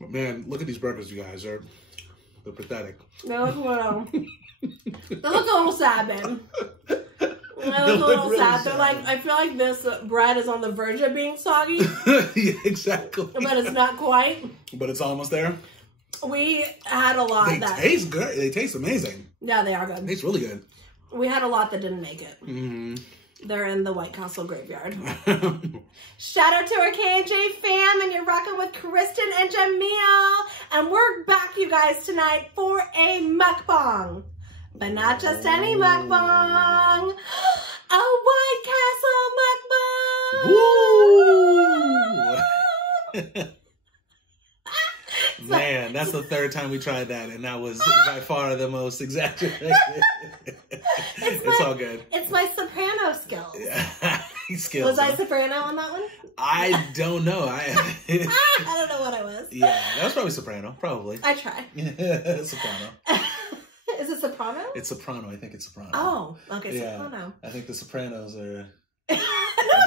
But man, look at these burgers, you guys. They're pathetic. They look a little... They look a little sad, man. They look a little really sad. They're like, I feel like this bread is on the verge of being soggy. Yeah, exactly. But it's not quite. But it's almost there. We had a lot They taste good. They taste amazing. Yeah, they are good. They taste really good. We had a lot that didn't make it. Mm-hmm. They're in the White Castle graveyard. Shout out to our K&J fam, and you're rocking with Kristin and Jamil. And we're back, you guys, tonight for a mukbang. But not just any mukbang. A White Castle mukbang. Woo! Man, that's the third time we tried that, and that was by far the most exaggerated. It's all good. It's my soprano skills. Skills. Was I soprano on that one? I don't know. I don't know what I was. Yeah, that was probably soprano. Probably. I try. Soprano. Is it soprano? It's soprano. I think it's soprano. Oh, okay, yeah. soprano. I think the Sopranos are... No,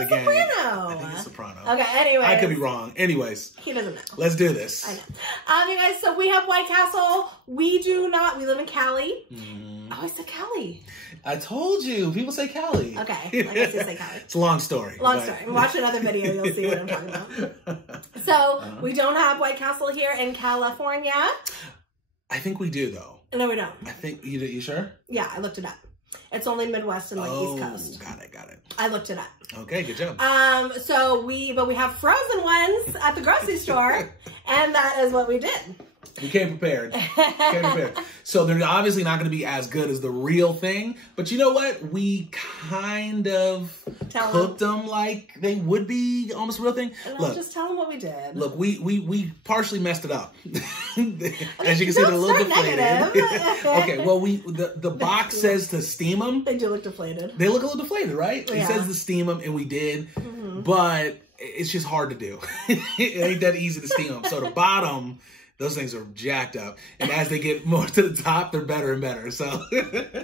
soprano. I think it's soprano. Okay, anyway. I could be wrong. Anyways. He doesn't know. Let's do this. I know. You guys, so we have White Castle. We live in Cali. Oh, I said Cali. I told you. People say Cali. Okay. I guess you say Cali. It's a long story. Long story. Watch another video. You'll see what I'm talking about. So, we don't have White Castle here in California. I think we do, though. No, we don't. I think you sure? Yeah, I looked it up. It's only Midwest and East Coast. Got it. I looked it up. Okay, good job. But we have frozen ones at the grocery store, and that is what we did. We came prepared. So they're obviously not going to be as good as the real thing, but you know what? We kind of cooked them like they would be almost a real thing. And I'll just tell them what we did. Look, we partially messed it up. As you can see, they're a little deflated. Okay, well, the box says to steam them. They do look deflated. They look a little deflated, right? Yeah. It says to steam them, and we did, but it's just hard to do. It ain't that easy to steam them. So the bottom... Those things are jacked up. And as they get more to the top, they're better and better. So, yeah.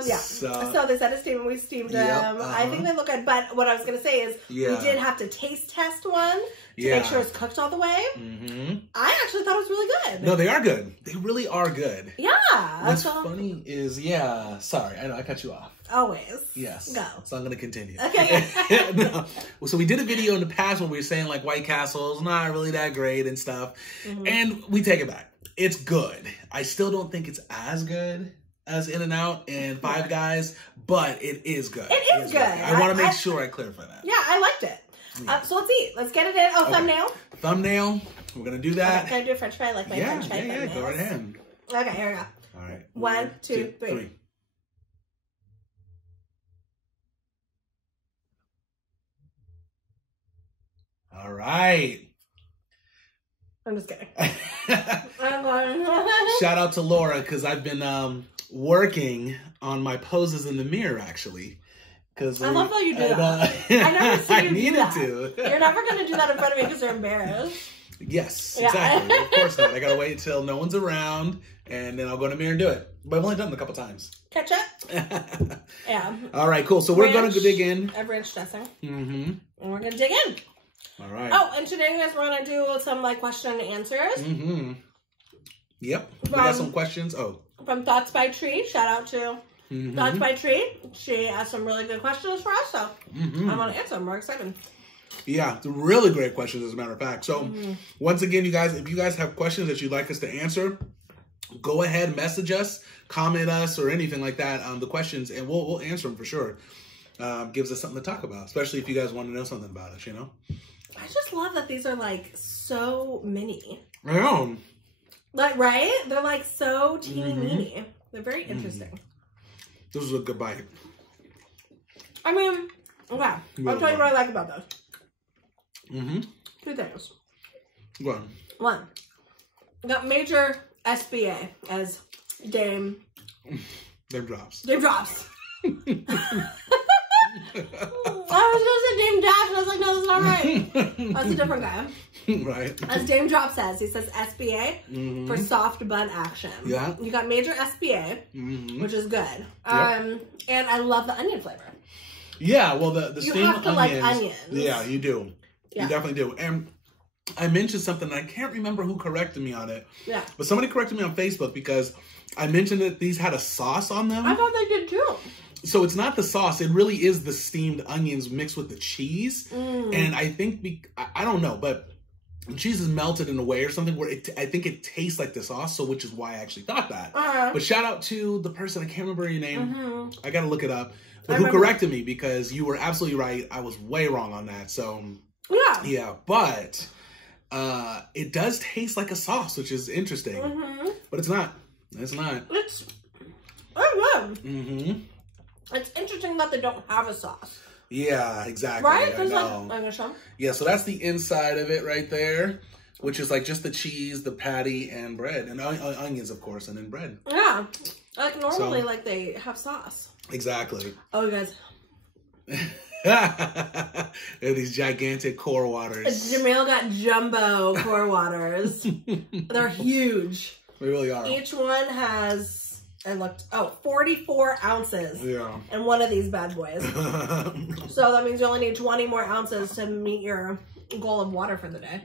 So they said to steam, and we steamed them. I think they look good. But what I was going to say is we did have to taste test one to make sure it's cooked all the way. I actually thought it was really good. No, they are good. They really are good. Yeah. What's funny is, sorry, I know I cut you off. Always. Yes. Go. So I'm going to continue. Okay. No. Well, so we did a video in the past when we were saying like White Castle's not really that great and stuff. And we take it back. It's good. I still don't think it's as good as In-N-Out and Five Guys, but it is good. It is good. I want to make sure I clarify that. Yeah, I liked it. So let's eat. Let's get it in. Oh, okay. Thumbnail. Thumbnail. We're going to do that. Okay, can I do a French fry like my French fry? Yeah, go right ahead. Okay, here we go. All right. 1, 2, 3. All right. I'm just kidding. Shout out to Laura, because I've been working on my poses in the mirror, actually. I love how you do that. I never see you I needed do that. to. You're never going to do that in front of me because you're embarrassed. Yes, exactly. Of course not. I got to wait until no one's around, and then I'll go in the mirror and do it. But I've only done it a couple times. Catch up? Yeah. All right, cool. So we're going to dig in. Ranch dressing. And we're going to dig in. All right. Oh, and today, guys, we're going to do some, like, question and answers. Yep. We got some questions. From Thoughts by Tree. Shout out to Thoughts by Tree. She asked some really good questions for us, so I want to answer them. We're excited. Yeah, it's really great questions, as a matter of fact. So, once again, you guys, if you guys have questions that you'd like us to answer, go ahead, message us, comment us, or anything like that on the questions, and we'll answer them for sure. Gives us something to talk about, especially if you guys want to know something about us, you know? I just love that these are, like, so mini. I know. Like, right? They're, like, so teeny-weeny. They're very interesting. This is a good bite. I mean, okay. I'll tell you what I like about this. 2 things. Go on. 1. Got major SBA as Dame. Dame Drops. Dame Drops. I was going to say Dame Dash, and I was like, no, that's not right. That's a different guy. Right. As Dame Drop says, he says SBA for soft butt action. Yeah. You got major SBA, which is good. And I love the onion flavor. Yeah, well, the steamed onions. You have to like onions. Yeah, you do. Yeah. You definitely do. And I mentioned something, and I can't remember who corrected me on it. Yeah. But somebody corrected me on Facebook because I mentioned that these had a sauce on them. I thought they did too. So it's not the sauce. It really is the steamed onions mixed with the cheese. And I think, I don't know, but the cheese is melted in a way or something where I think it tastes like the sauce, so which is why I actually thought that. But shout out to the person, I can't remember your name. I got to look it up. But who corrected me because you were absolutely right. I was way wrong on that. So, yeah, but it does taste like a sauce, which is interesting. But it's not. It's not. It's good. It's interesting that they don't have a sauce. Yeah, exactly. Right? I know. Yeah, so that's the inside of it right there, which is like just the cheese, the patty, and bread. And onions, of course, and then bread. Yeah. Like normally, like they have sauce. Exactly. Oh, you guys. They're these gigantic core waters. Jamil got jumbo core waters. They're huge. They really are. Each one has... 44 ounces in one of these bad boys. So that means you only need 20 more ounces to meet your goal of water for the day.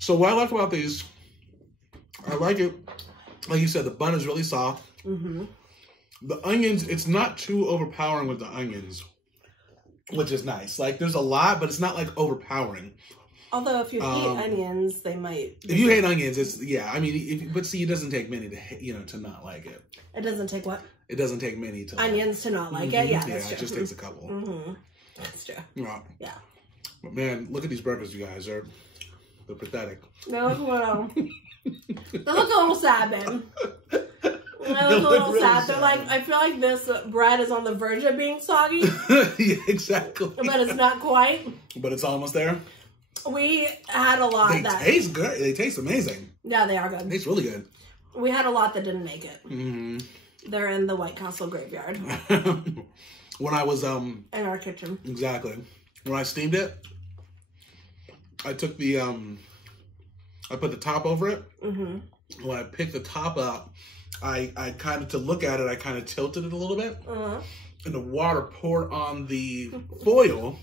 So what I like about these, I like it, like you said, the bun is really soft. The onions, it's not too overpowering with the onions, which is nice. Like there's a lot, but it's not like overpowering. Although if you hate onions, they might. If you hate onions, it's I mean, but see, it doesn't take many to to not like it. It doesn't take what? It doesn't take many to onions to not like it. Yeah, that's true. It just takes a couple. That's true. Yeah. But man, look at these burgers, you guys. They're pathetic. They look a little. They look a little sad, man. They look a little really sad. They're like, I feel like this bread is on the verge of being soggy. Yeah, exactly. But it's not quite. But it's almost there. We had a lot They taste good. They taste amazing. Yeah, they are good. They taste really good. We had a lot that didn't make it. They're in the White Castle graveyard. When I was in our kitchen. Exactly. When I steamed it, I took the I put the top over it. When I picked the top up, I kind of, to look at it, I kind of tilted it a little bit. And the water poured on the foil,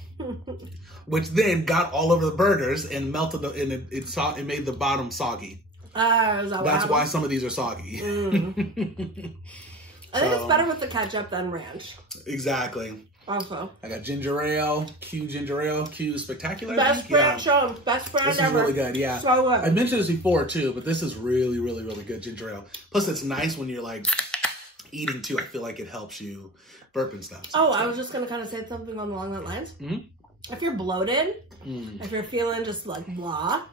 which then got all over the burgers and melted and it made the bottom soggy. That's why some of these are soggy. I think it's better with the ketchup than ranch. Exactly. Also, I got ginger ale, Q Spectacular. Best brand show, best brand this ever. This is really good, yeah. So good. I mentioned this before too, but this is really, really, really good ginger ale. Plus, it's nice when you're like eating too. I feel like it helps you burp and stuff. So I was just gonna kind of say something along that lines. If you're bloated, if you're feeling just like blah,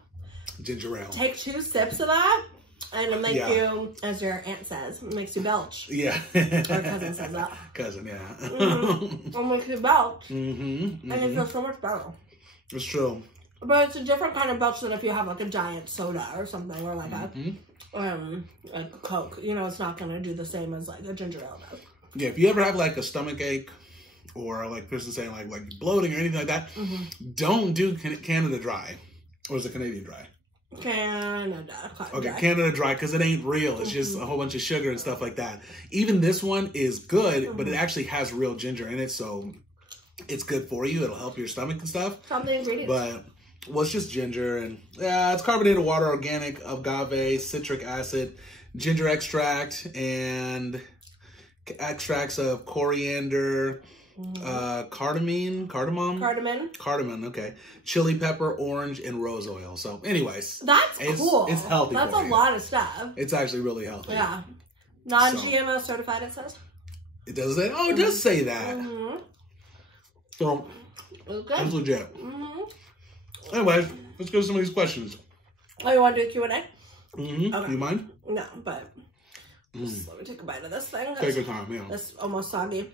ginger ale. Take 2 sips of that. And it'll make you, as your aunt says, it makes you belch. Yeah. Our cousin says that. Cousin, yeah. It'll make you belch. And you feel so much better. It's true. But it's a different kind of belch than if you have like a giant soda or something, or like a Coke. You know, it's not going to do the same as like a ginger ale does. Yeah, if you ever have like a stomach ache, or like Kristin saying like bloating or anything like that, don't do Canada Dry. Or is it Canadian Dry? Canada. Okay, Canada Dry, because it ain't real. It's just a whole bunch of sugar and stuff like that. Even this one is good, but it actually has real ginger in it, so it's good for you. It'll help your stomach and stuff. Some of the ingredients. But, well, it's just ginger, and it's carbonated water, organic, agave, citric acid, ginger extract, and extracts of coriander, cardamom, okay, chili pepper, orange, and rose oil. So anyways, that's cool. It's healthy. That's a lot of stuff. It's actually really healthy. Yeah, non-GMO certified, it says. It does say, it does say that. So that's legit. Anyways, let's go to some of these questions. Oh, you want to do a Q&A? Okay. Do you mind? No, but just let me take a bite of this thing. Take your time, yeah. It's almost soggy.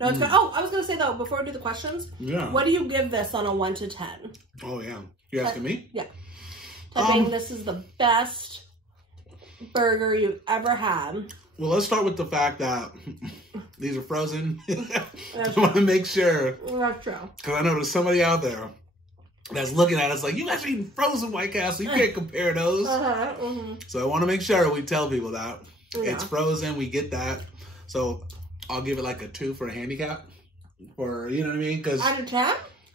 No, it's good. Oh, I was going to say, though, before we do the questions, what do you give this on a 1 to 10? Oh, yeah. You asking me? Yeah. I think this is the best burger you've ever had. Well, let's start with the fact that these are frozen. I want to make sure. That's true. Because I know there's somebody out there that's looking at us like, you guys are eating frozen White Castle. You can't compare those. So I want to make sure we tell people that. It's frozen. We get that. So I'll give it like a 2 for a handicap. Or, you know what I mean? Cause out of 10?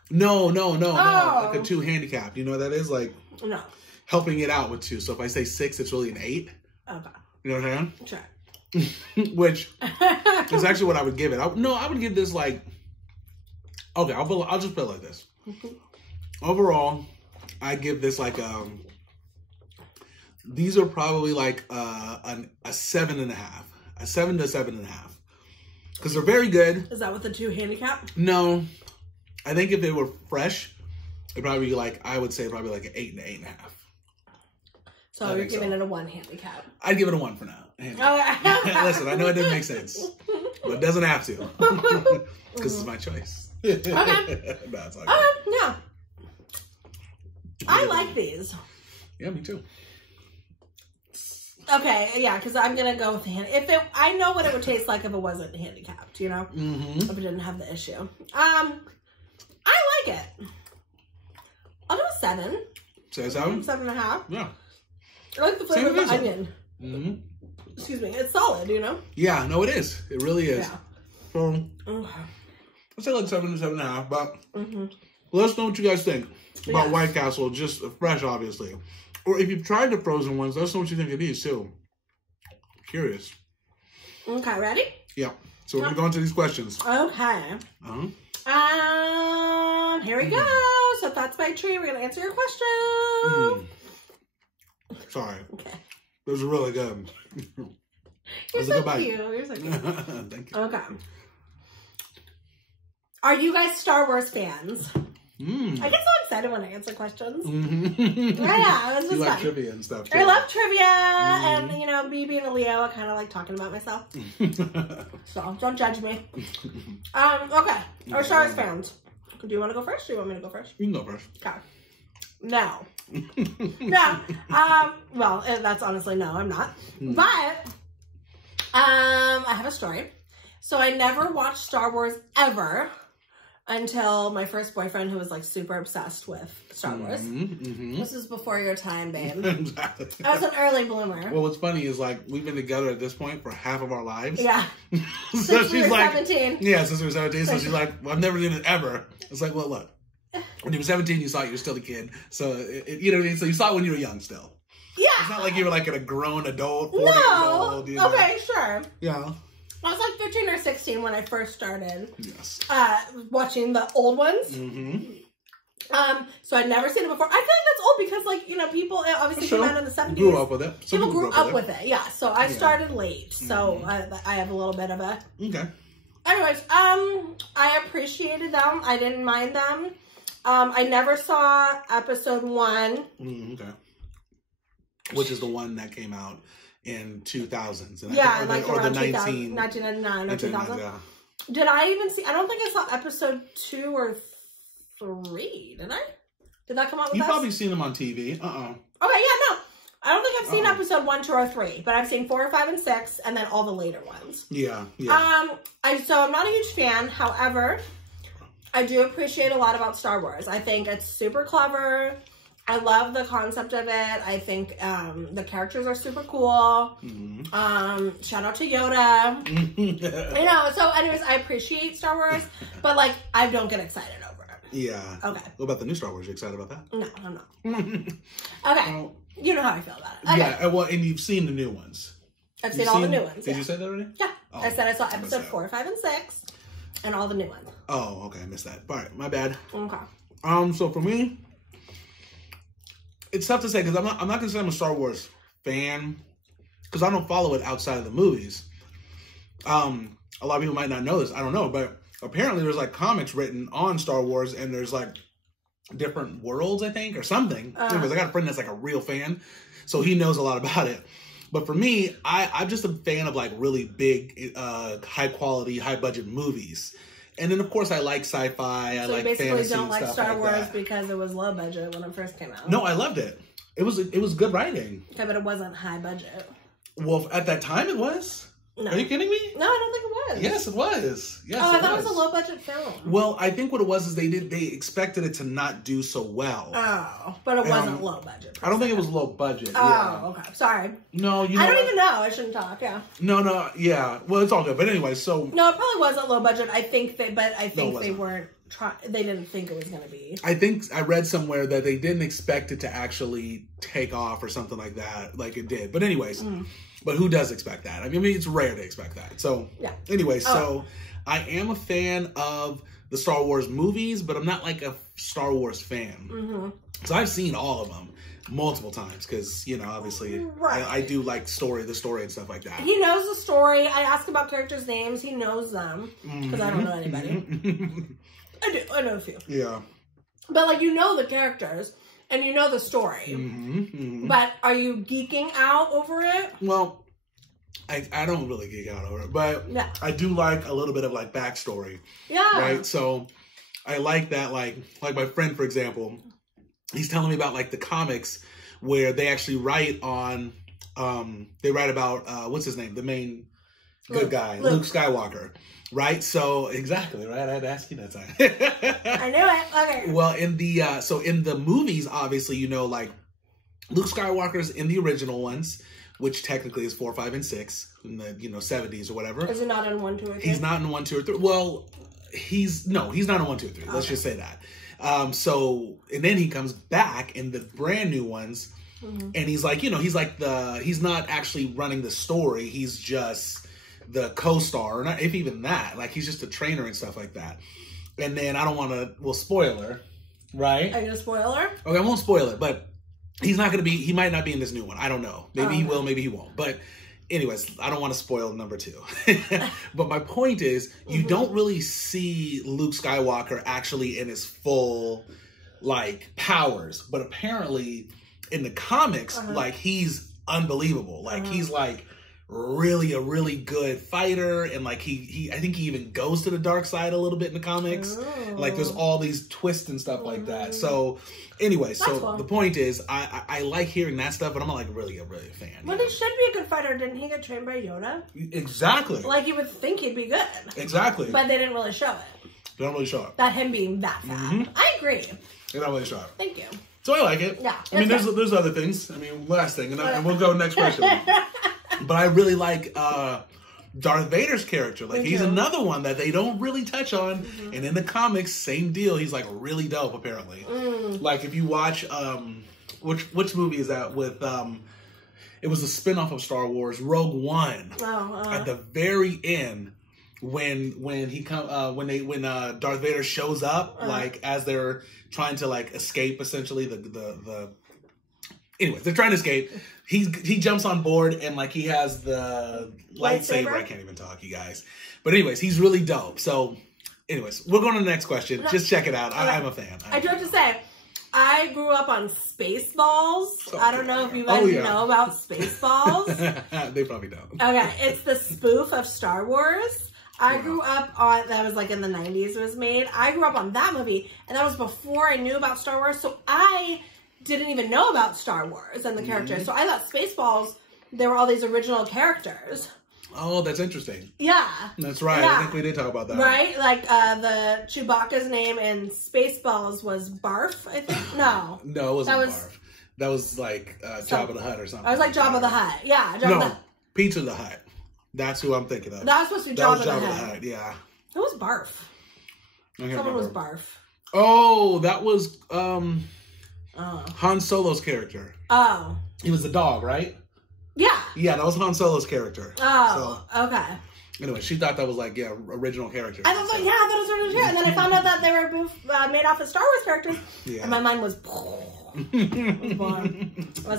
No. Like a 2 handicap. You know what that is? Like no. Helping it out with 2. So if I say 6, it's really an 8. Okay. You know what I'm saying? Sure. Which is actually what I would give it. I would give this like. Okay, I'll just put it like this. Overall, I give this like these are probably like a 7.5, a 7 to 7.5, because they're very good. Is that with the 2 handicap? No, I think if they were fresh, it'd probably be like, I would say probably like an 8 and 8.5. So you're giving it a 1 handicap. I'd give it a 1 for now. Okay. Listen, I know it didn't make sense, but it doesn't have to, because it's my choice. Okay. No, it's all good. Yeah. I like these. Yeah, me too. Okay, yeah, because I'm gonna go with the hand. I know what it would taste like if it wasn't handicapped, you know, if it didn't have the issue. I like it. I'll do a 7. Say 7? 7.5. Yeah. I like the flavor of the onion. Excuse me, it's solid, you know. Yeah, no, it is. It really is. Yeah. So, I'd say like 7 to 7.5, but let us know what you guys think about White Castle, just fresh, obviously. Or if you've tried the frozen ones, let us know what you think of these, too. Curious. Okay, ready? Yeah. So we're going to go into these questions. Okay. Here we go. So that's my tree. We're going to answer your question. Sorry. Okay. Those are really good. You're so cute. You're so cute. Thank you. Okay. Are you guys Star Wars fans? I get so excited when I answer questions. Yeah, it's just you like fun. trivia and stuff, too. I love trivia, and, you know, me being a Leo, I kind of like talking about myself. So, don't judge me. Okay. Are Star Wars fans? Do you want to go first, or do you want me to go first? You can go first. Okay. No. No. Well, that's honestly no, I'm not. But, I have a story. So, I never watched Star Wars ever until my first boyfriend, who was like super obsessed with Star Wars. This is before your time, babe. Exactly. I was an early bloomer. Well, what's funny is like we've been together at this point for half of our lives. Yeah. So since we she's were like, 17. Yeah, since we were 17. So she's like, well, I've never done it ever. It's like, well, look, when you were 17, you saw it, you were still a kid. So you know what I mean. So you saw it when you were young still. Yeah. It's not like you were like a grown adult. 40 No. years old, you know? Okay, sure. Yeah. I was like 15 or 16 when I first started watching the old ones. So I'd never seen it before. I feel like that's old because, like, you know, people obviously came out in the 70s. Grew up with it. People grew up with it. Yeah. So I started late. So I have a little bit of a... Okay. Anyways, I appreciated them. I didn't mind them. I never saw episode 1. Okay. Which is the one that came out in 2000s. And Yeah, or like or around the 1999 or 2000. Yeah. Did I even see... I don't think I saw episode 2 or 3. Did I? Did that come out with You've us? probably seen them on TV. Okay, yeah, no. I don't think I've seen episode 1, 2, or 3, but I've seen 4, 5, and 6, and then all the later ones. Yeah. So I'm not a huge fan. However, I do appreciate a lot about Star Wars. I think it's super clever. I love the concept of it. I think the characters are super cool. Shout out to Yoda. You know, so anyways, I appreciate Star Wars, but like, I don't get excited over it. Yeah. Okay. What about the new Star Wars? You excited about that? No, I'm not. Okay. You know how I feel about it. Okay. Yeah, well, and you've seen the new ones. I've seen all the new ones. Did you say that already? Yeah. Oh, I said I saw episode 4, 5, and 6, and all the new ones. Oh, okay. I missed that. All right, my bad. Okay. So for me, it's tough to say because I'm not gonna say I'm a Star Wars fan because I don't follow it outside of the movies. A lot of people might not know this. I don't know, but apparently there's like comics written on Star Wars, and there's like different worlds, I think, or something. Anyways, I got a friend that's like a real fan, so he knows a lot about it. But for me, I'm just a fan of like really big, high quality, high budget movies. And then, of course, I like sci-fi. I like fantasy and stuff like that. So you basically don't like Star Wars because it was low budget when it first came out? No, I loved it. It was good writing. Okay, but it wasn't high budget. Well, at that time, it was. No. Are you kidding me? No, I don't think it was. Yes, it was. Yes, I thought it was a low budget film. Well, I think what it was is they expected it to not do so well. Oh, but it wasn't low budget. I don't think it was low budget. Oh, okay. Sorry. No, you know I don't even know. I shouldn't talk. Yeah. No, yeah. Well, it's all good. But anyway, so no, it probably wasn't low budget. I think they weren't they didn't think it was going to be. I think I read somewhere that they didn't expect it to actually take off or something like that, like it did. But anyways, but who does expect that? I mean, it's rare to expect that. So, anyways, so I am a fan of the Star Wars movies, but I'm not like a Star Wars fan. So I've seen all of them multiple times because, you know, obviously I do like the story and stuff like that. He knows the story. I ask about characters' names. He knows them because I don't know anybody. I know a few. Yeah. But, like, you know the characters and you know the story. But are you geeking out over it? Well, I don't really geek out over it, but I do like a little bit of, like, backstory. Yeah. Right? So I like that, like my friend, for example, he's telling me about, like, the comics where they actually write on, they write about, what's his name? The main good guy, Luke Skywalker. Right? So, exactly, right? I had to ask you that time. I knew it. Okay. Well, in the, so in the movies, obviously, you know, like, Luke Skywalker's in the original ones, which technically is 4, 5, and 6 in the, you know, 70s or whatever. Is he not in 1, 2, or 3? He's not in 1, 2, or 3. Well, he's not in 1, 2, or 3. Let's just say that. So, and then he comes back in the brand new ones, and he's like, you know, he's not actually running the story. He's just the co-star, or not, if even that. Like, he's just a trainer and stuff like that. And then I don't want to, well, spoiler, right? Are you gonna spoiler? Okay, I won't spoil it, but he's not going to be, he might not be in this new one. I don't know. Maybe he will, maybe he won't. But anyways, I don't want to spoil number 2. But my point is, you don't really see Luke Skywalker actually in his full, like, powers. But apparently, in the comics, like, he's unbelievable. Like, he's, like, really a really good fighter, and like I think he even goes to the dark side a little bit in the comics. Like, there's all these twists and stuff like that. So anyway, so cool. The point is I like hearing that stuff, but I'm not like really a fan. Well, he should be a good fighter. Didn't he get trained by Yoda? Exactly. Like, you would think he'd be good. Exactly. But they didn't really show it. They don't really show it. That him being that fat. I agree. They don't really show it. Thank you. So I like it. Yeah. I mean, there's other things. I mean, last thing, and we'll go next question. But I really like Darth Vader's character. Like, he's another one that they don't really touch on. And in the comics, same deal. He's like really dope, apparently. Like, if you watch, which movie is that with? It was a spinoff of Star Wars, Rogue One. At the very end, when Darth Vader shows up, like, as they're trying to, like, escape, essentially anyways, they're trying to escape. He jumps on board, and like, he has the lightsaber. I can't even talk, you guys. But anyways, he's really dope. So anyways, we'll go on to the next question. Just check it out. I'm a fan. I do have to say, I grew up on Spaceballs. I don't know if you guys know about Spaceballs. They probably don't. Okay, it's the spoof of Star Wars. I grew up on, that was like in the 90s it was made. I grew up on that movie, and that was before I knew about Star Wars. So I didn't even know about Star Wars and the characters. So I thought Spaceballs, there were all these original characters. Oh, that's interesting. Yeah. That's right. Yeah. I think we did talk about that. Right? Like, the Chewbacca's name in Spaceballs was Barf, I think? No. No, it wasn't Barf. That was like Jabba the Hutt or something. I was like Jabba the Hutt. Yeah. Pizza the Hutt. That's who I'm thinking of. That was supposed to be Jabba the Hutt. Yeah. Who was Barf? Someone was Barf. Oh, that was Han Solo's character. Oh. He was the dog, right? Yeah. Yeah, that was Han Solo's character. Oh, so, okay. Anyway, she thought that was like, original character. I thought, it was original character. And then I found out that they were made off of Star Wars characters. Yeah. And my mind was... That's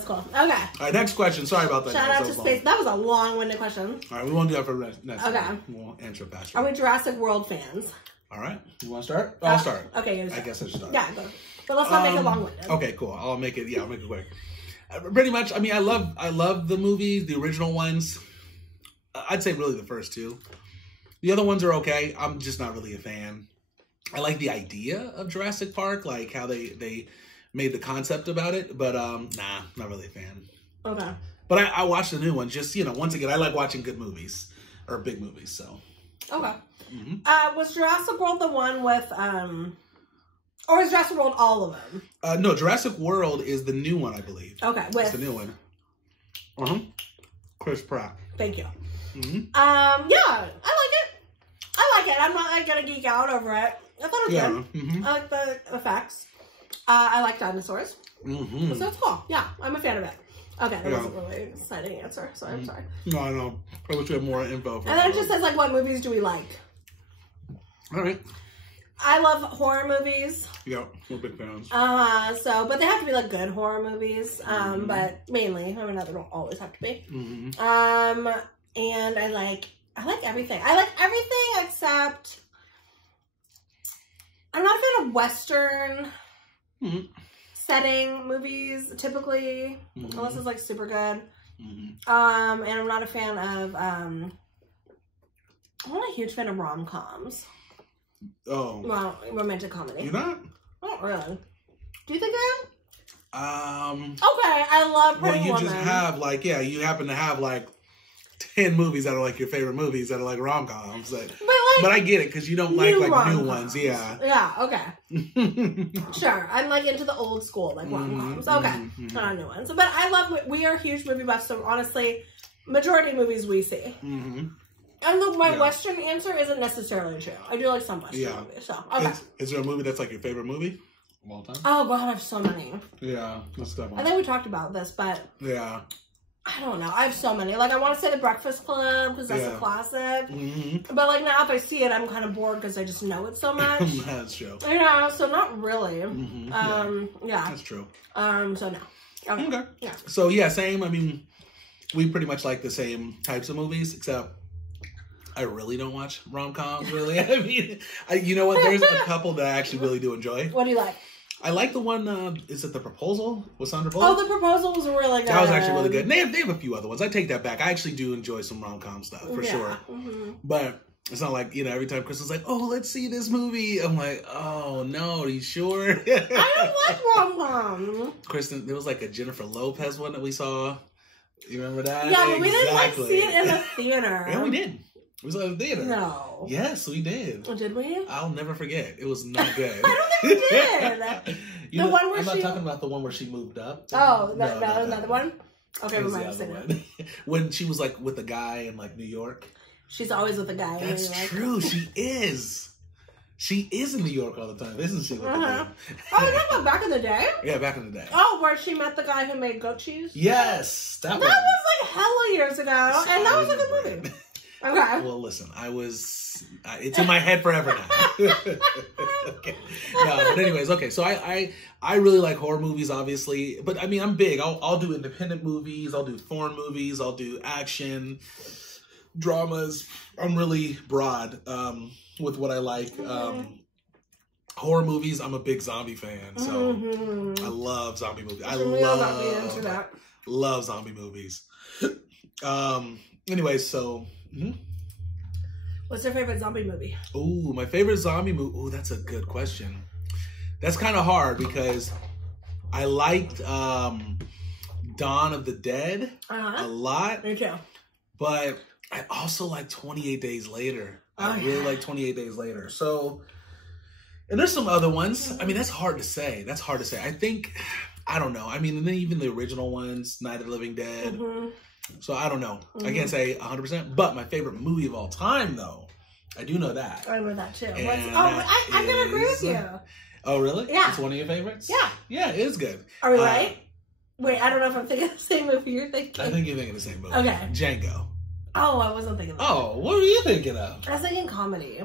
cool. Okay. All right, next question. Sorry about that. Shout out to Space. That was a long-winded question. All right, we won't do that for next Okay. time. We'll answer faster. Are we Jurassic World fans? All right. You want to start? I'll start. Okay, I guess I should start. Yeah, go. But let's not make it long-winded. Okay, cool. I'll make it quick. Pretty much, I mean, I love the movies, the original ones. I'd say really the first two. The other ones are okay. I'm just not really a fan. I like the idea of Jurassic Park, like how they made the concept about it, but nah, not really a fan. Okay. But I watched the new one. Just, once again, I like watching good movies or big movies. So. Okay. Was Jurassic World the one with or is Jurassic World all of them? No, Jurassic World is the new one, I believe. Okay, it's the new one. Chris Pratt. Thank you. Yeah, I like it. I'm not gonna geek out over it. I thought it was good. I like the effects. I like dinosaurs. So it's cool. Yeah, I'm a fan of it. Okay, that wasn't really an exciting answer, so I'm sorry. No, I know. I wish we had more info. And then it just says, like, what movies do we like? All right. I love horror movies. Yeah, we're big fans. But they have to be, like, good horror movies. But mainly, I mean, they don't always have to be. And I like everything. I like everything except I'm not a fan of Western setting movies, typically, unless it's, like, super good. And I'm not a fan of, I'm not a huge fan of rom-coms. Oh. Well, romantic comedy. You're not? Not really. Do you think I am? Okay, I love Pretty Woman. Well, you just have, like, you happen to have, like, 10 movies that are, like, your favorite movies that are, like, rom-coms. But I get it, because you don't like, new ones. Yeah. Yeah, okay. Sure. I'm, like, into the old school, like, rom-coms. Okay. Not new ones. But I love, we are huge movie buffs, so honestly, majority of movies we see. And my Western answer isn't necessarily true. I do like some Western movies. So, okay. Is there a movie that's, like, your favorite movie of all time? Oh, God, I have so many. Yeah, that's definitely. I think we talked about this, but... Yeah. I don't know. I have so many. Like, I want to say The Breakfast Club, because that's a classic. But, like, now if I see it, I'm kind of bored because I just know it so much. That's true. You know, so not really. Yeah. That's true. So no. Okay. Yeah. So, yeah, same. I mean, we pretty much like the same types of movies, except I really don't watch rom-coms, really. I mean, you know what? There's a couple that I actually really do enjoy. What do you like? I like the one, is it The Proposal with Sandra Bullock? Oh, The Proposal was really good. That was actually really good. They have a few other ones. I take that back. I actually do enjoy some rom-com stuff, for sure. But it's not like, you know, every time Kristen's like, oh, let's see this movie. I'm like, oh, no, are you sure? I don't like rom-com. Kristin, there was like a Jennifer Lopez one that we saw. You remember that? Yeah, but we didn't like see it in the theater. Yeah, we did. We saw it in the theater. No. Yes, we did. Oh, did we? I'll never forget. It was not good. I don't think we did. I'm not talking about the one where she moved up. Oh, that was another one? Okay, remind me. When she was like with a guy in like New York. She's always with a guy in New York. That's true. She is. She is in New York all the time, isn't she? Oh, you're talking about back in the day? Yeah, back in the day. Oh, where she met the guy who made goat cheese? Yes. That was like hella years ago. And that was a good movie. Okay. Well, listen, it's in my head forever now. Okay. No, but anyways, okay. So I really like horror movies, obviously, but I mean, I'm big. I'll do independent movies. I'll do foreign movies. I'll do action, dramas. I'm really broad with what I like. Horror movies. I'm a big zombie fan, so I love zombie movies. I love zombie movies. Anyways, so. What's your favorite zombie movie? Ooh, my favorite zombie movie. Ooh, that's a good question. That's kind of hard because I liked Dawn of the Dead a lot. Me too. But I also like 28 Days Later. I really like 28 Days Later. So, and there's some other ones. I mean, that's hard to say. I think, I don't know. I mean, and then even the original ones, Night of the Living Dead. So I don't know. I can't say 100%. But my favorite movie of all time, though, I do know that. I know that too. I'm going to agree with you. Oh, really? Yeah. It's one of your favorites? Yeah. Yeah, it is good. Are we right? Wait, I don't know if I'm thinking of the same movie you're thinking. I think you're thinking of the same movie. Okay. Django. Oh, I wasn't thinking of that. Oh, what were you thinking of? I was thinking comedy.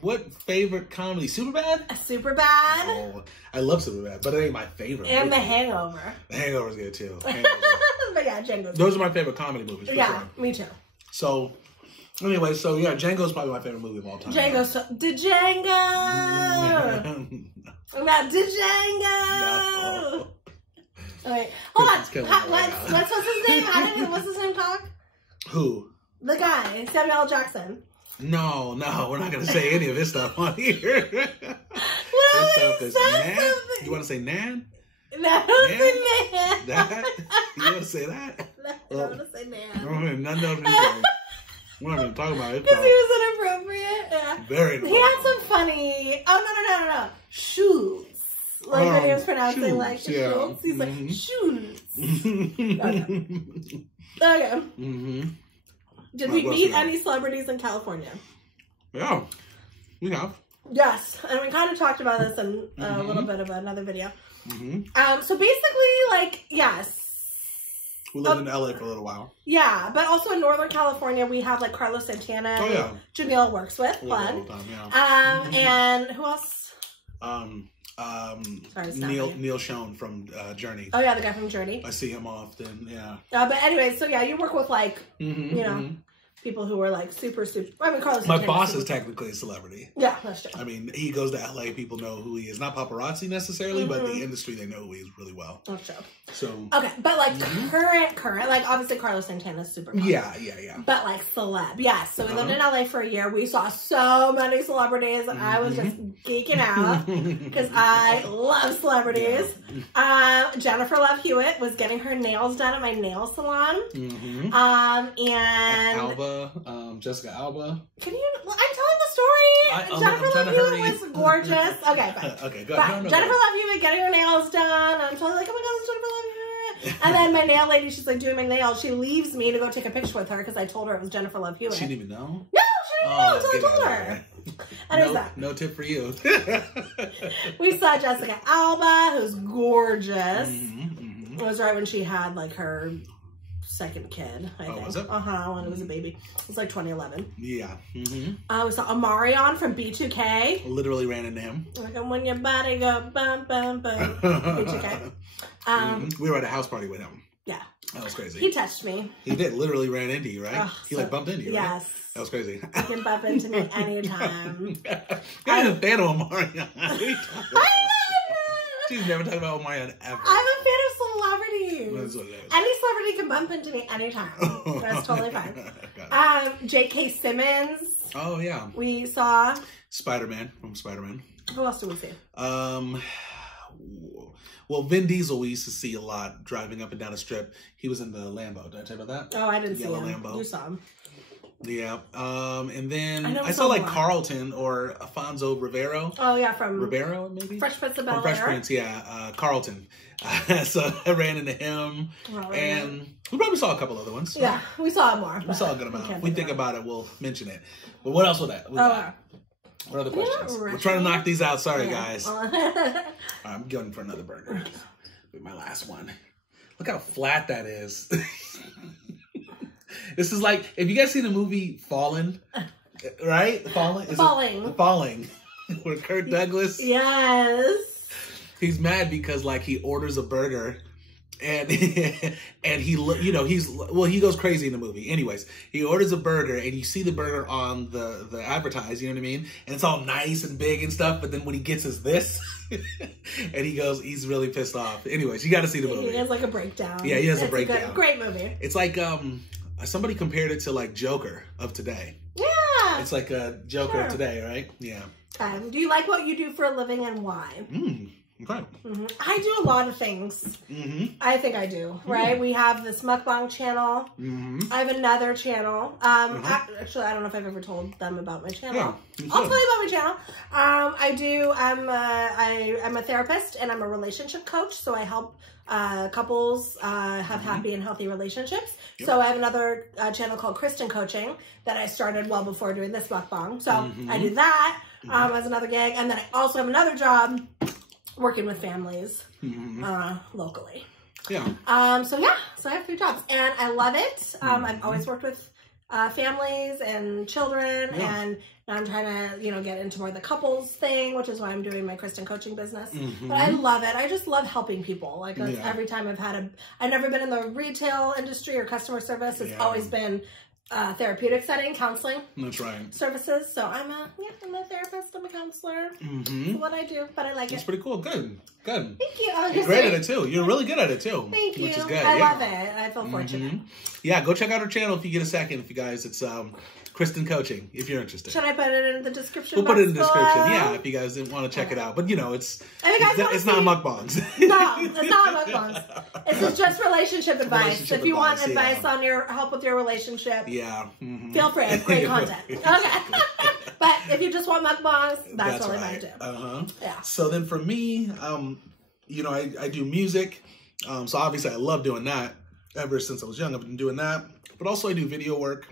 What favorite comedy? Superbad? Superbad. Oh, I love Superbad, but it ain't my favorite. And The Hangover. The Hangover's good too. But yeah, Django's Those are my favorite comedy movies, for sure. Me too. So, anyway, Django's probably my favorite movie of all time. Django. About Django. No. Okay, hold on. What's his name? What's his name talk? Who? The guy, Samuel L. Jackson. No, we're not going to say any of this stuff on here. Well, this stuff is Nan. You want to say Nan? No, say Nan. That? You want to say that? No, I want to say Nan. None of these we're not even talking about it. Because he was inappropriate. Yeah. Very inappropriate. He had some funny. Oh, no. Shoots. Like when he was pronouncing shoots, like shoots. He's like, shoots. Okay. Did we meet any celebrities in California? Yeah, we have. Yes, and we kind of talked about this in a little bit of another video. So basically, like, yes. We lived in LA for a little while. Yeah, but also in Northern California, we have like Carlos Santana. Oh, yeah. Jamil works with. Fun. And who else? Neil Schon from Journey. Oh, yeah, the guy from Journey. I see him often, yeah. But anyway, so yeah, you work with like, you know, people who are like super. I mean, Carlos. My boss is technically a celebrity. Yeah, that's true. I mean, he goes to LA. People know who he is. Not paparazzi necessarily, but the industry, they know who he is really well. That's true. So okay, but like current, like obviously Carlos Santana's super. Popular. Yeah. But like celeb, yes. So we lived in LA for a year. We saw so many celebrities, and I was just geeking out because I love celebrities. Jennifer Love Hewitt was getting her nails done at my nail salon. And Alba. Jessica Alba. Can you? I'm telling the story. Jennifer Love Hewitt was gorgeous. Okay, fine. Okay, go ahead. Jennifer Love Hewitt getting her nails done. I'm totally like, oh my god, it's Jennifer Love Hewitt. And then my nail lady, she's like doing my nails. She leaves me to go take a picture with her because I told her it was Jennifer Love Hewitt. She didn't even know? No, she didn't know until I told her. And no tip for you. We saw Jessica Alba, who's gorgeous. It was right when she had like her second kid, I think. Was it? When it was a baby. It was like 2011. Yeah. We saw Omarion from B2K. Literally ran into him. Like, when your body go bum, bum, bum. B2K. We were at a house party with him. Yeah. That was crazy. He touched me. He did. Literally ran into you, right? He like bumped into you, right? Yes. That was crazy. He can bump into me anytime. You're a fan of Omarion. She's never talked about Omarion ever. I'm a fan of celebrities. That's what it is. Any celebrity can bump into me anytime. That's totally fine. J.K. Simmons. Oh, yeah. We saw Spider-Man from Spider-Man. Who else did we see? Well, Vin Diesel we used to see a lot driving up and down the strip. He was in the Lambo. Did I tell you about that? Oh, I didn't see him. Lambo. You saw him. Yeah. And then I saw like Carlton or Alfonso Rivero. Oh, yeah, from Rivero, maybe? Fresh Prince of Bel-Air. Fresh Prince, yeah. Carlton. So I ran into him. And we probably saw a couple other ones. Yeah, we saw more. We saw a good amount. If we think about it, we'll mention it. But what else was that? What other questions? We're trying to knock these out. Sorry, guys. I'm going for another burger. With my last one. Look how flat that is. This is like, if you guys see the movie Fallen, right? Falling. With Kirk Douglas. Yes. He's mad because like he orders a burger and he goes crazy in the movie. Anyways, he orders a burger and you see the burger on the advertise, you know what I mean? And it's all nice and big and stuff, but then when he gets his this and he's really pissed off. Anyways, you got to see the movie. He has like a breakdown. Yeah, he has a breakdown. Great movie. It's like somebody compared it to like Joker of today. Yeah. It's like a Joker of today, right? Yeah. Do you like what you do for a living and why? Okay. I do a lot of things. I think I do, right? We have this mukbang channel. I have another channel. Actually, I don't know if I've ever told them about my channel. Yeah, I'll tell you about my channel. I'm a therapist and I'm a relationship coach. So I help couples have happy and healthy relationships. So I have another channel called Kristin Coaching that I started well before doing this mukbang. So I do that as another gig. And then I also have another job working with families locally. Yeah. So I have 3 jobs and I love it. I've always worked with families and children, and now I'm trying to, get into more of the couples thing, which is why I'm doing my Kristin coaching business. But I love it. I just love helping people. Like every time I've never been in the retail industry or customer service. It's always been therapeutic setting, counseling. That's right. Services. So I'm a therapist. I'm a counselor. That's what I do, but I like it. That's pretty cool. Good. Thank you. You're great at it too. You're really good at it too. Thank you. Which is good. I love it. I feel fortunate. Yeah, go check out her channel if you get a second. If you guys, it's Kristin Coaching. If you're interested. Should I put it in the description? We'll put it in the description. Yeah, if you guys didn't want to check it out, but it's not mukbangs. No, it's not mukbangs. It's just relationship advice. If you want advice on help with your relationship, feel free. It's great content. Okay. But if you just want mukbangs, that's really fine too. Yeah. So then for me, I do music. So obviously I love doing that. Ever since I was young, I've been doing that. But also I do video work.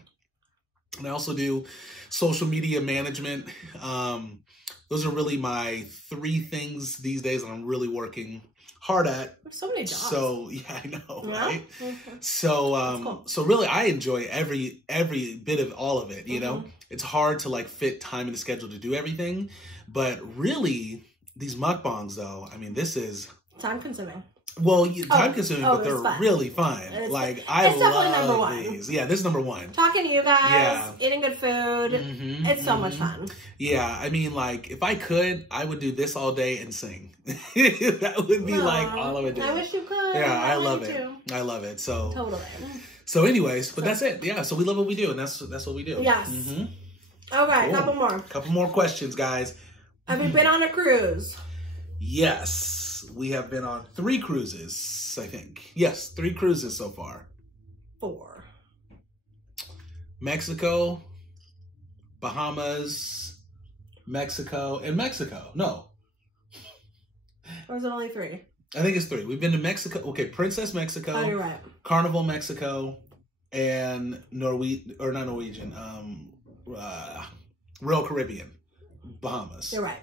And I also do social media management those are really my 3 things these days that I'm really working hard at. There's so many jobs. So yeah, I know, Yeah? right? Mm-hmm. So Cool. so really I enjoy every bit of all of it, you know? It's hard to like fit time in the schedule to do everything, but really these mukbangs though, I mean, this is Time consuming. well, time consuming, but they're fun. really fun. It's I number love 1. these. Yeah, this is number 1. Talking to you guys, Yeah. eating good food. It's so much fun. Yeah, I mean, like, if I could, I would do this all day and sing. That would be like all I would do. I wish you could. Yeah, I love it. Too. I love it. So Totally. So anyways, but that's it. Yeah, so we love what we do, and that's what we do. Yes. Okay, Cool. couple more questions, guys. Have you been on a cruise? Yes, we have been on 3 cruises, I think. Yes, 3 cruises so far. 4. Mexico, Bahamas, Mexico, and Mexico. No. Or is it only 3? I think it's 3. We've been to Mexico. Okay, Princess Mexico. Oh, you're right. Carnival Mexico, and Royal Caribbean, Bahamas. You're right.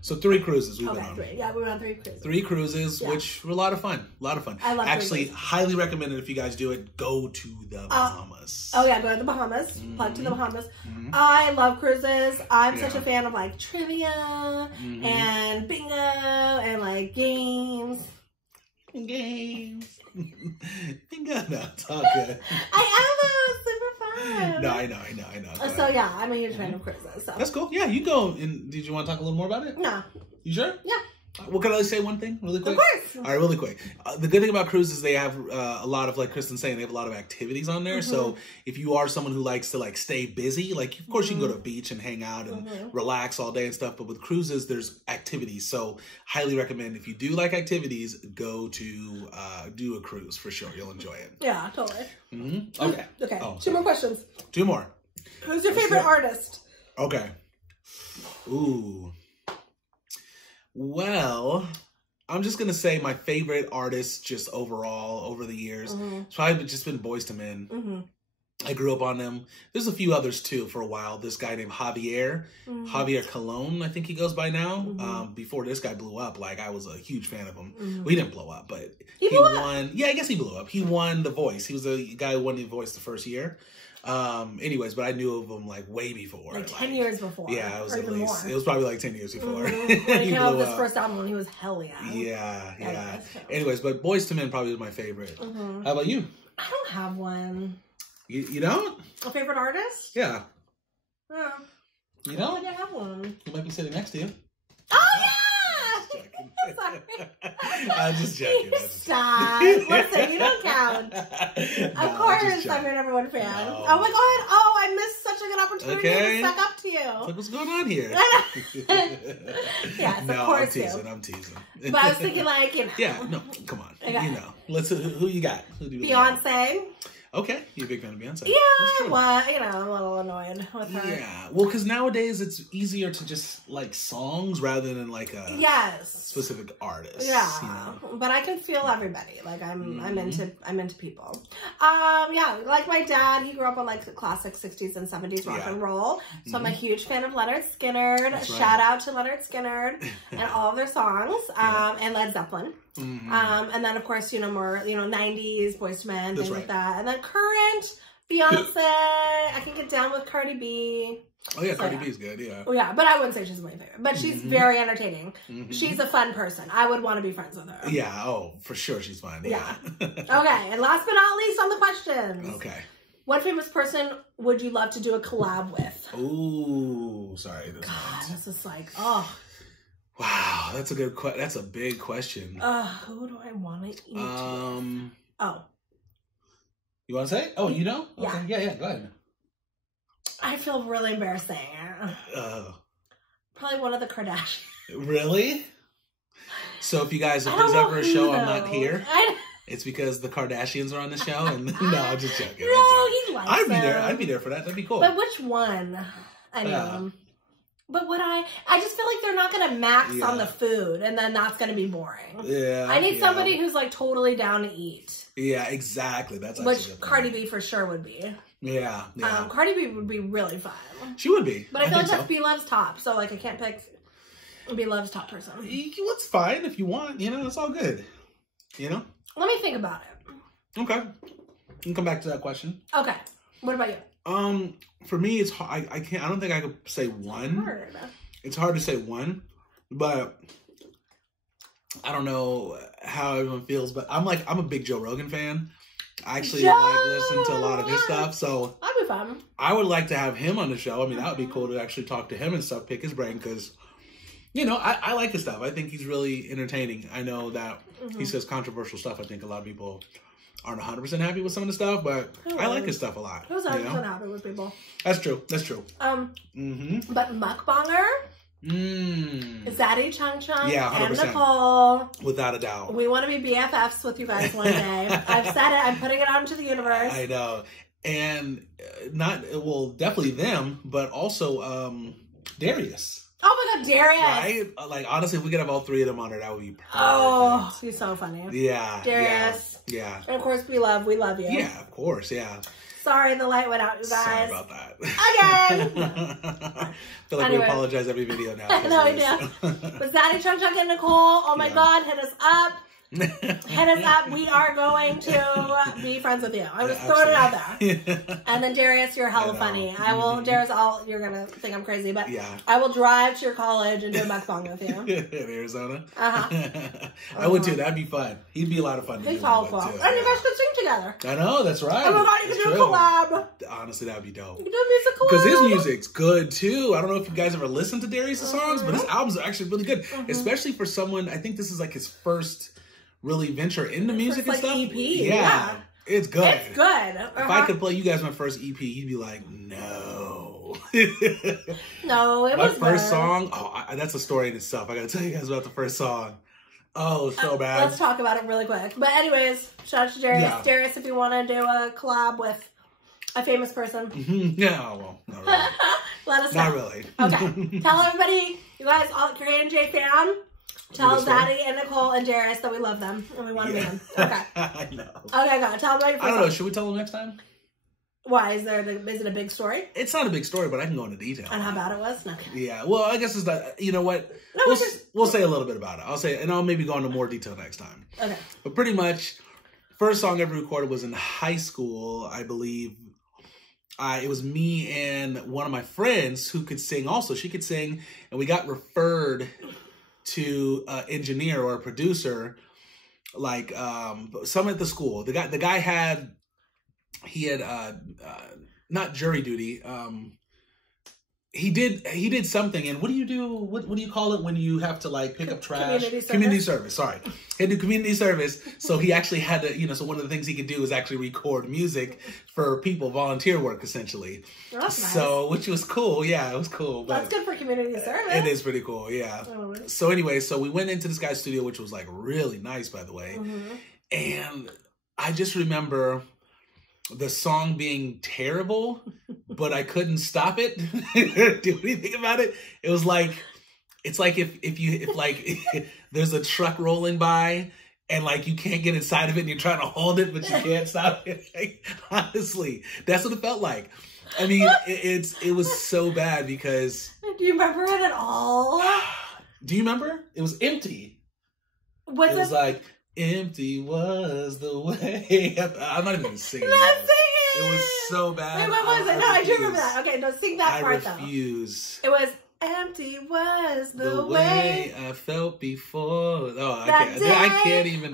So 3 cruises we've been Okay, on. 3. Yeah, we went on 3 cruises. 3 cruises, Yeah. which were a lot of fun. A lot of fun. I love Actually, cruises. highly recommended if you guys do it. Go to the Bahamas. Oh yeah, go to the Bahamas. Plug to the Bahamas. I love cruises. I'm such a fan of like trivia and bingo and like games. Games. Bingo. No, it's all good. I am though, super fun. No, I know. So yeah, I'm a huge fan of cruises. So That's cool. Yeah, you go. And did you want to talk a little more about it? no, You sure? yeah, Well, can I say one thing really quick? of course. All right, really quick. The good thing about cruises, they have a lot of, like Kristin's saying, they have a lot of activities on there. So if you are someone who likes to like stay busy, like of course you can go to the beach and hang out and relax all day and stuff. But with cruises, there's activities. So highly recommend if you do like activities, go to do a cruise for sure. You'll enjoy it. Yeah, totally. Okay. Okay. Oh, 2 more questions. 2 more. Who's your favorite artist? Okay. Ooh. Well, I'm just going to say my favorite artist just overall over the years. It's probably just been Boyz II Men. I grew up on them. There's a few others too for a while. This guy named Javier Colon, I think he goes by now. Before this guy blew up, like I was a huge fan of him. Well, he didn't blow up, but he won. Yeah, I guess he blew up. He won The Voice. He was the guy who won The Voice the first year. Anyways, but I knew of him like way before. Like 10 years before. Yeah, it was or at even least. more. It was probably like 10 years before. When He he came out blew with his up. first album when he was hell young. Yeah. Anyways, but Boyz II Men probably is my favorite. How about you? I don't have one. You don't? A favorite artist? Yeah. No. You I don't? don't have one. He might be sitting next to you. Oh yeah! Sorry. I'm just joking. Stop. Listen, you don't count. Of course, I'm your number 1 fan. No. Oh my god. Oh, I missed such a good opportunity to suck up to you. Like, what's going on here? Yes, No, of course I'm teasing. But I was thinking like, you know. Yeah, no, come on. Okay. You know. Let's who you got? Who do you Beyonce. Okay, you're a big fan of Beyonce. Yeah, well, you know, I'm a little annoyed with her. Yeah, well, because nowadays it's easier to just like songs rather than like a specific artist. Yeah, you know? but I can feel everybody. Like I'm into people. Yeah, like my dad, he grew up on like the classic 60s and 70s rock and roll. So I'm a huge fan of Leonard Skinner. Shout out to Leonard Skinner and all of their songs. And Led Zeppelin. And then of course, you know, more, you know, 90s, Boyz II Men, things like that. And then current Beyonce. I can get down with Cardi B. Oh yeah, Cardi B's good, yeah. Oh yeah, but I wouldn't say she's my favorite. But she's very entertaining. She's a fun person. I would want to be friends with her. Yeah, oh, for sure she's fine. Yeah. Okay, and last but not least on the questions. Okay. What famous person would you love to do a collab with? Ooh, sorry. God, this is like, oh. Wow, that's a good question. That's a big question. Who do I want to eat with? Oh. You want to say? Oh, you know? Yeah. Okay. Yeah, go ahead. I feel really embarrassing. Probably one of the Kardashians. Really? So if there's ever a show I'm not here, it's because the Kardashians are on the show. And no, I'm just joking. No, he likes I'd be there. I'd be there for that. That'd be cool. But which one? I know. But I just feel like they're not going to max on the food, and then that's going to be boring. Yeah. I need somebody who's like totally down to eat. Yeah, exactly. That's which Cardi B for sure would be. Yeah. Cardi B would be really fun. She would be. But I feel like that's B-Love's top, so like I can't pick. B-Love's top person. It's fine if you want. You know, it's all good. You know? Let me think about it. Okay. You can come back to that question. Okay. What about you? For me, it's hard. I don't think I could say one. It's hard to say one, but I don't know how everyone feels. But I'm a big Joe Rogan fan. I actually listen to a lot of his stuff, so I'd be fun. I would like to have him on the show. I mean, that would be cool to actually talk to him and stuff, pick his brain, because, you know, I like his stuff. I think he's really entertaining. I know that he says controversial stuff. I think a lot of people aren't 100% happy with some of the stuff, but I like his stuff a lot. Who's 100% happy with people? That's true. That's true. But mukbanger? Zaddy Chung Chung and 100%. Nicole. Without a doubt. We want to be BFFs with you guys one day. I've said it. I'm putting it out into the universe. I know. And definitely them, but also Darius. Oh my God, Darius. Right? Like, honestly, if we could have all three of them on it, that would be perfect. Oh, he's so funny. Yeah. Darius. Yeah. And of course, we love you. Yeah, of course, yeah. Sorry the light went out, you guys. Sorry about that. Again. I feel like we apologize every video now. No, we do. But Zaddy Chung Chung and Nicole, oh my God, hit us up. Hit us up. We are going to be friends with you. I'm just throwing it out there. And then Darius, you're hella funny. I will, Darius, you're going to think I'm crazy, but I will drive to your college and do a mukbang with you. In Arizona? I would too. That'd be fun. He'd be a lot of fun. He's all fun. And you guys could sing together. I know, that's right. Oh my God, you could do a collab. Honestly, that'd be dope. You could do a music collab. Because his music's good too. I don't know if you guys ever listened to Darius' songs, but his albums are actually really good. Especially for someone, I think this is like his first really venture into music and stuff. EP. Yeah. It's good. It's good. If I could play you guys my first EP, you'd be like, no. No, it was my first song, that's a story in itself. I gotta tell you guys about the first song. Oh, so bad. Let's talk about it really quick. But anyways, shout out to Darius. Yeah. Darius, if you want to do a collab with a famous person. No, well, not really. Let us know. Not really. Okay. Tell everybody, you guys, all the KristinAndJ fam, tell Zaddy and Nicole and Darius that we love them and we want to meet them. Okay. I know. Okay, go. Tell them about your first I don't know. Should we tell them next time? Why? Is it a big story? It's not a big story, but I can go into detail. On how bad it was? No. Yeah. Well, I guess it's not, you know what? No, we'll say a little bit about it. I'll say, and I'll maybe go into more detail next time. Okay. But pretty much, first song ever recorded was in high school, I believe. It was me and one of my friends who could sing also. She could sing, and we got referred to an engineer or a producer, like some at the school. The guy had not jury duty. He did something, and what do you do? What do you call it when you have to like pick up trash? Community service. Sorry, he did community service. So he actually had to, so one of the things he could do is actually record music for people, volunteer work essentially. Oh, that's nice. So which was cool. Yeah, it was cool. But that's good for community service. It is pretty cool. Yeah. Oh. So anyway, so we went into this guy's studio, which was like really nice, by the way, and I just remember the song being terrible, but I couldn't stop it. Do anything about it. It was like, it's like if there's a truck rolling by and like you can't get inside of it and you're trying to hold it, but you can't stop it. Like, honestly, that's what it felt like. I mean, it was so bad because. Do you remember it at all? Do you remember? It was empty. It was like, empty was the way. I'm not even singing. Not singing. It was so bad. Wait, what was it? No, I do remember that. Okay, no, sing that part though. I refuse. It was empty was the way I felt before. Oh, I can't even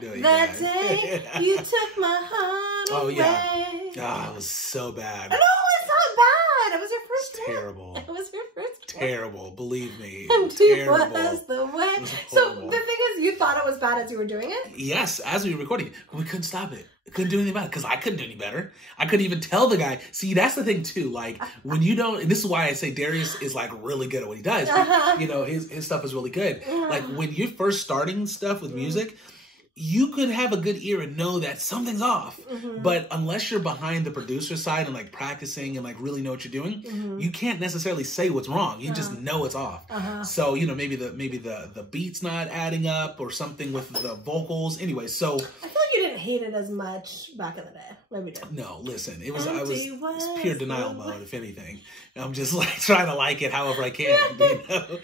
do it. That day you took my heart away. Yeah. Oh, it was so bad. No, it's not bad. It was your first time. Terrible. It was your first time. Terrible. Believe me. Empty was the way. So the thing is, you thought it was bad as you were doing it? Yes, as we were recording it. We couldn't stop it. Couldn't do anything about it because I couldn't do any better. I couldn't even tell the guy. See, that's the thing too. Like when you don't, and this is why I say Darius is like really good at what he does. You know, his stuff is really good. Like when you're first starting stuff with music, you could have a good ear and know that something's off. But unless you're behind the producer side and like practicing and like really know what you're doing, you can't necessarily say what's wrong. You just know it's off. So, you know, maybe the beat's not adding up or something with the vocals. Anyway, so I feel like you didn't didn't hate it as much back in the day. Maybe we did. No, listen, it was pure denial mode, if anything. I'm just like trying to like it however I can, you know.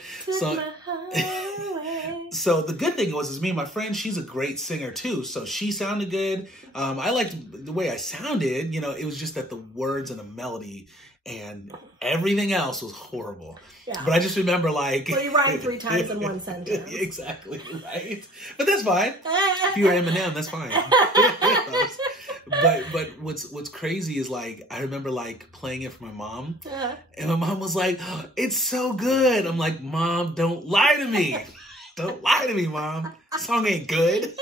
So the good thing was, is me and my friend, she's a great singer too. So she sounded good. I liked the way I sounded. You know, it was just that the words and the melody and everything else was horrible. Yeah. But I just remember like... Well, you rhymed 3 times in one sentence. Exactly, right? But that's fine. If you're Eminem, that's fine. But what's crazy is like, I remember like playing it for my mom. And my mom was like, oh, it's so good. I'm like, Mom, don't lie to me. Don't lie to me, Mom. This song ain't good.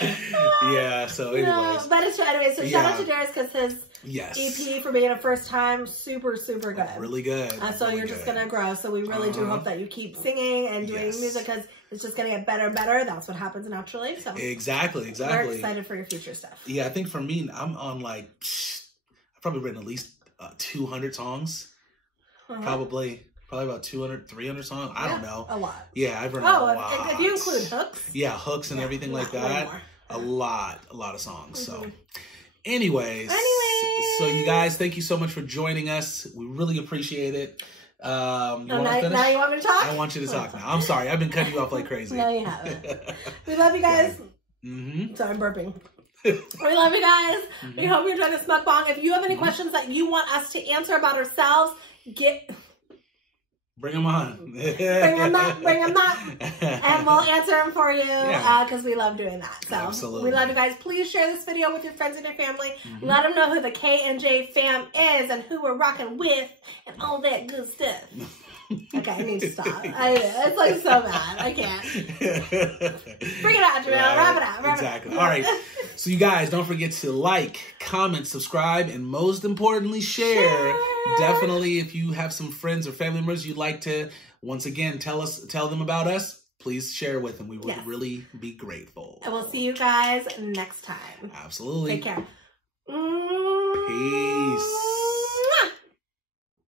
Yeah, so anyways. No, but it's true. Anyway, so shout out to Darius because his EP for being a first time, super good. Really good. So you're just going to grow. So we really do hope that you keep singing and doing music because it's just going to get better and better. That's what happens naturally. So Exactly. We're excited for your future stuff. Yeah, I think for me, I'm on like, I've probably written at least 200 songs. Probably about 200, 300 songs. I don't know. A lot. Yeah, I've written a lot. If you include hooks. Yeah, hooks and everything like that. A lot of songs. So anyways, so you guys, thank you so much for joining us. We really appreciate it. You want to finish? Now you want me to talk? I want you to talk now. I'm sorry. I've been cutting you off like crazy. No, you haven't. We love you guys. Sorry, I'm burping. We love you guys. We hope you enjoyed this mukbang. If you have any questions that you want us to answer about ourselves, bring them on. Bring them up. And we'll answer them for you because we love doing that. So Absolutely. We love you guys. Please share this video with your friends and your family. Let them know who the K&J fam is and who we're rocking with and all that good stuff. Okay, I need to stop. It's like so bad. I can't. Bring it out, Jamil. Wrap it out. Exactly. All right. So you guys, don't forget to like, comment, subscribe, and most importantly, share. Definitely, if you have some friends or family members you'd like to, once again, tell them about us, please share with them. We would really be grateful. And we'll see you guys next time. Absolutely. Take care. Peace.